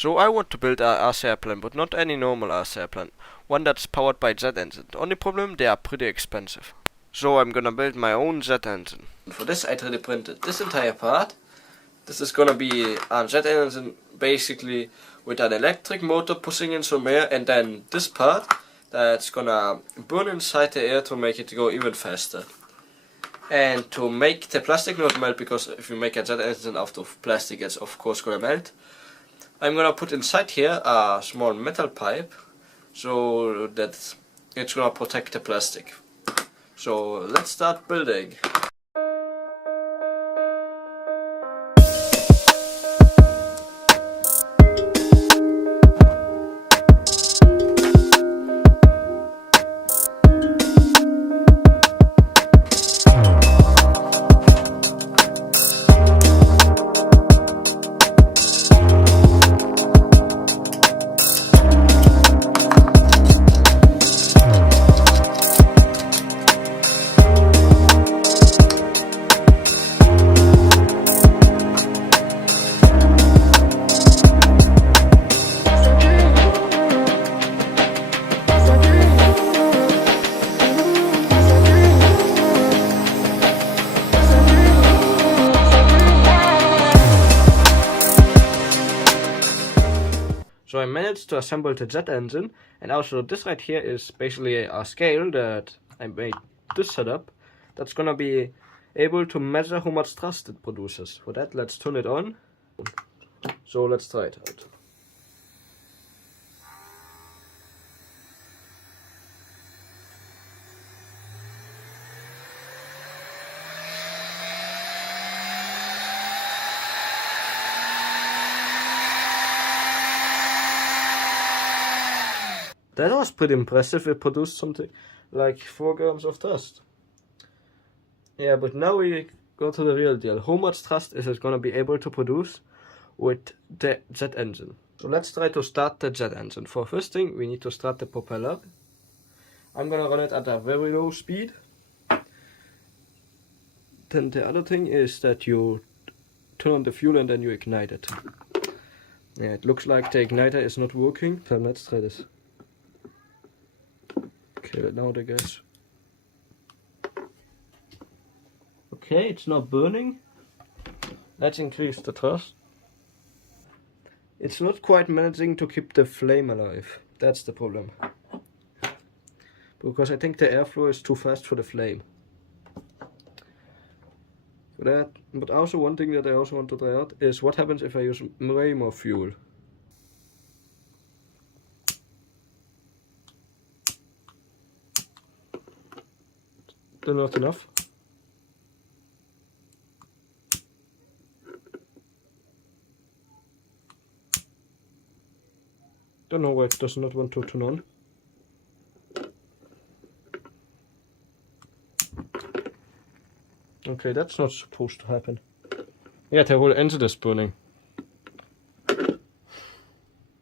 So I want to build a RC airplane, but not any normal RC airplane. One that's powered by jet engine. The only problem, they are pretty expensive. So I'm gonna build my own jet engine. For this I 3D printed this entire part. This is gonna be a jet engine basically with an electric motor pushing in some air, and then this part that's gonna burn inside the air to make it go even faster. And to make the plastic not melt, because if you make a jet engine out of plastic it's of course gonna melt, I'm gonna put inside here a small metal pipe so that it's gonna protect the plastic. So let's start building. So I managed to assemble the jet engine, and also this right here is basically a scale that I made this setup that's gonna be able to measure how much thrust it produces. For that, let's turn it on. So let's try it out. That was pretty impressive. It produced something like 4 grams of thrust. Yeah, but now we go to the real deal. How much thrust is it gonna be able to produce with the jet engine? So let's try to start the jet engine. For first thing, we need to start the propeller. I'm gonna run it at a very low speed. Then the other thing is that you turn on the fuel and then you ignite it. Yeah, it looks like the igniter is not working. So let's try this. Okay, now the gas. Okay, it's not burning. Let's increase the thrust. It's not quite managing to keep the flame alive. That's the problem. Because I think the airflow is too fast for the flame. For that, but also one thing that I also want to try out is what happens if I use way more fuel. Still not enough. Don't know why it does not want to turn on. Okay, that's not supposed to happen. Yeah, the whole engine is burning.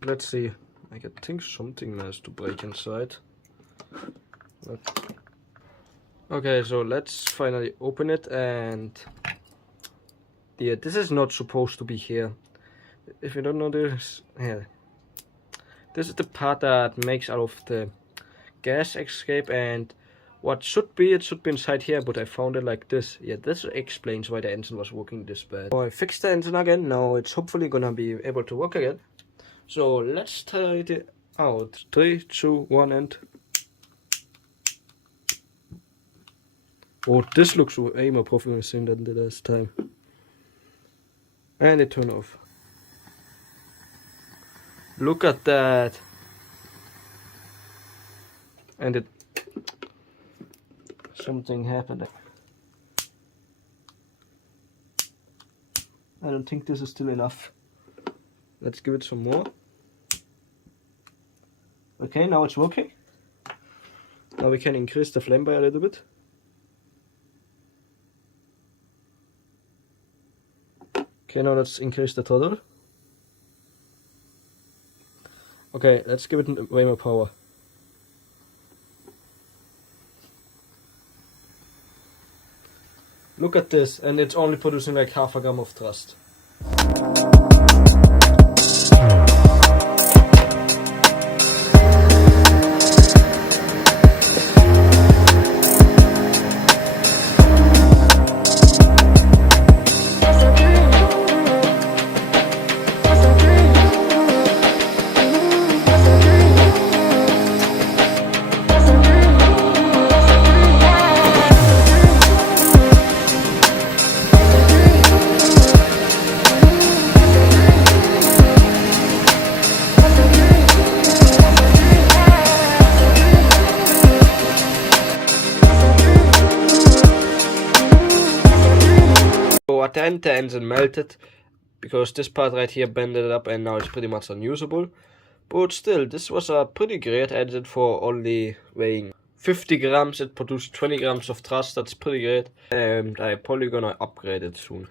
Let's see. I think something has to break inside. Okay, so let's finally open it, and yeah, this is not supposed to be here. If you don't know this, yeah, this is the part that makes out of the gas escape, and what should be, it should be inside here, but I found it like this. Yeah, this explains why the engine was working this bad. So I fixed the engine again. Now it's hopefully gonna be able to work again. So let's try it out. 3, 2, 1, and oh, this looks way more promising than the last time. And it turned off. Look at that. And it... something happened. I don't think this is still enough. Let's give it some more. Okay, now it's working. Now we can increase the flame by a little bit. Okay, now let's increase the throttle. Okay, let's give it way more power. Look at this, and it's only producing like half a gram of thrust. the end the engine melted, because this part right here bended up and now it's pretty much unusable. But still, this was a pretty great engine for only weighing 50 grams. It produced 20 grams of thrust, that's pretty great. And I'm probably gonna upgrade it soon.